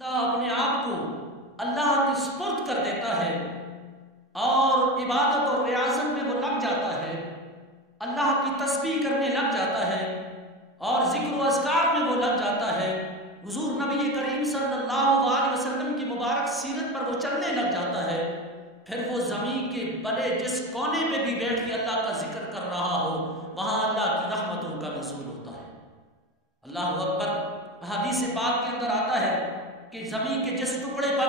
بندہ اپنے آپ کو اللہ کے سپرد کر دیتا ہے اور عبادت اور ریاضت میں وہ لگ جاتا ہے، اللہ کی تسبیح کرنے لگ جاتا ہے اور ذکر و اذکار میں وہ لگ جاتا ہے، حضور نبی کریم صلی اللہ علیہ وسلم کی مبارک سیرت پر وہ چلنے لگ جاتا ہے، پھر وہ زمین کے بلے جس کونے میں بھی بیٹھ کے اللہ کا ذکر کر رہا ہو وہاں اللہ کی رحمتوں کا نزول ہوتا ہے۔ اللہ اکبر۔ حدیث پاک کے اندر آتا ہے کہ زمین کے جس ٹکڑے پر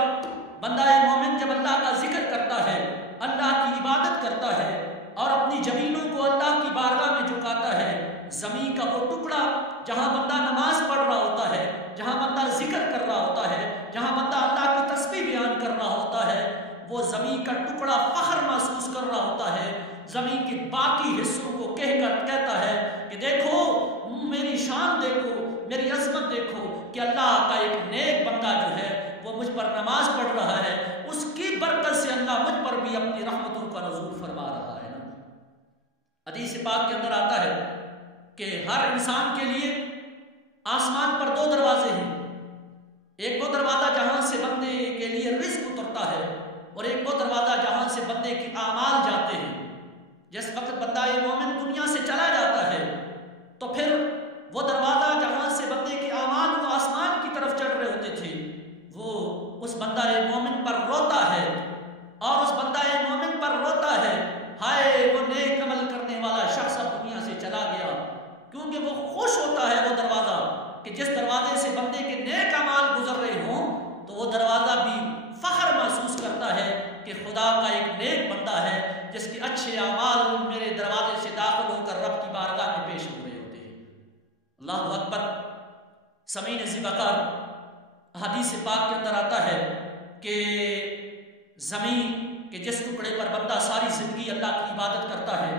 بندہ مومن جب اللہ کا ذکر کرتا ہے، اللہ کی عبادت کرتا ہے اور اپنی جبینوں کو اللہ کی بارگاہ میں جھکاتا ہے، زمین کا وہ ٹکڑا جہاں بندہ نماز پڑھ رہا ہوتا ہے، جہاں بندہ ذکر کر رہا ہوتا ہے، جہاں بندہ اللہ کی تسبیح بیان کر رہا ہوتا ہے، وہ زمین کا ٹکڑا فخر محسوس کر رہا ہوتا ہے، زمین کے باقی حصوں کو کہہ کر کہتا ہے کہ دیکھو میری شان، دیکھو میری عظمت، دیکھو کہ اللہ کا ایک نیک بندہ جو ہے وہ مجھ پر نماز پڑھ رہا ہے، اس کی برکت سے اللہ مجھ پر بھی اپنی رحمتوں کا نزول فرما رہا ہے نا۔ حدیث پاک کے اندر آتا ہے کہ ہر انسان کے لیے آسمان پر دو دروازے ہیں، ایک وہ دروازہ جہاں سے بندے کے لیے رزق اترتا ہے اور ایک وہ دروازہ جہاں سے بندے کے اعمال جاتے ہیں۔ جس وقت بندہ مومن دنیا سے چلا جاتا ہے تو پھر وہ دروازہ جہاں سے بندے کے اعمال وہ آسمان کی طرف چڑھ رہے ہوتے تھے، وہ اس بندہ مومن پر روتا ہے اور اس بندہ مومن پر روتا ہے، ہائے وہ نیک عمل کرنے والا شخص اب دنیا سے چلا گیا، کیونکہ وہ خوش ہوتا ہے وہ دروازہ کہ جس دروازے سے بندے کے نیک اعمال گزر رہے ہوں تو وہ دروازہ بھی فخر محسوس کرتا ہے کہ خدا کا ایک نیک بندہ ہے جس کے اچھے اعمال میرے دروازے سے داخل ہو کر رب کی بارگاہ میں پیش ہو رہے ہوتے ہیں۔ اللہ اکبر۔ سمعین ذی وقار، حدیث پاک کے اندر آتا ہے کہ زمین کے جس ٹکڑے پر بندہ ساری زندگی اللہ کی عبادت کرتا ہے،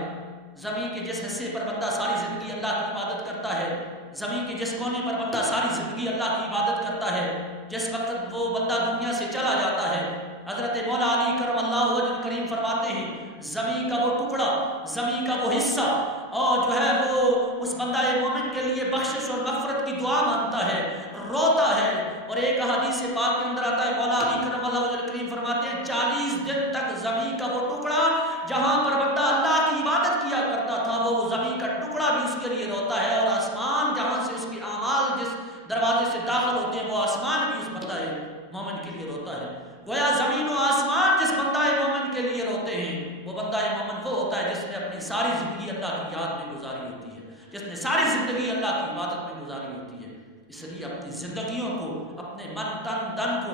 زمین کے جس حصے پر بندہ ساری زندگی اللہ کی عبادت کرتا ہے، زمین کے جس کونے پر بندہ ساری زندگی اللہ کی عبادت کرتا ہے، جس وقت وہ بندہ دنیا سے چلا جاتا ہے، حضرت مولا علی کرم اللہ وجہ کریم فرماتے ہیں زمین کا وہ ٹکڑا، زمین کا وہ حصہ اور جو ہے وہ اس بندہ مومن کے لیے بخشش اور مغفرت کی دعا مانگتا ہے، روتا ہے۔ اور ایک حدیث پاک کے اندر آتا ہے مولا علی کرم اللہ وجہ کریم فرماتے ہیں 40 دن تک زمین کا وہ ٹکڑا جہاں پر بندہ اللہ کی عبادت کیا کرتا تھا وہ زمین کا ٹکڑا بھی اس کے لیے روتا ہے، اور آسمان جہاں سے اس کے اعمال جس دروازے سے داخل ہوتے ہیں وہ آسمان بھی اس بندہ مومن کے لیے روتا ہے۔ گویا زمین و آسمان جس بندہ مومن کے لیے روتے ہیں وہ بندہ مومن وہ ہوتا ہے جس نے اپنی ساری زندگی اللہ کی یاد میں گزاری ہوتی ہے، جس نے ساری زندگی اللہ کی عبادت میں گزاری ہوتی ہے۔ اس لیے اپنی زندگیوں کو، اپنے من تن دن کو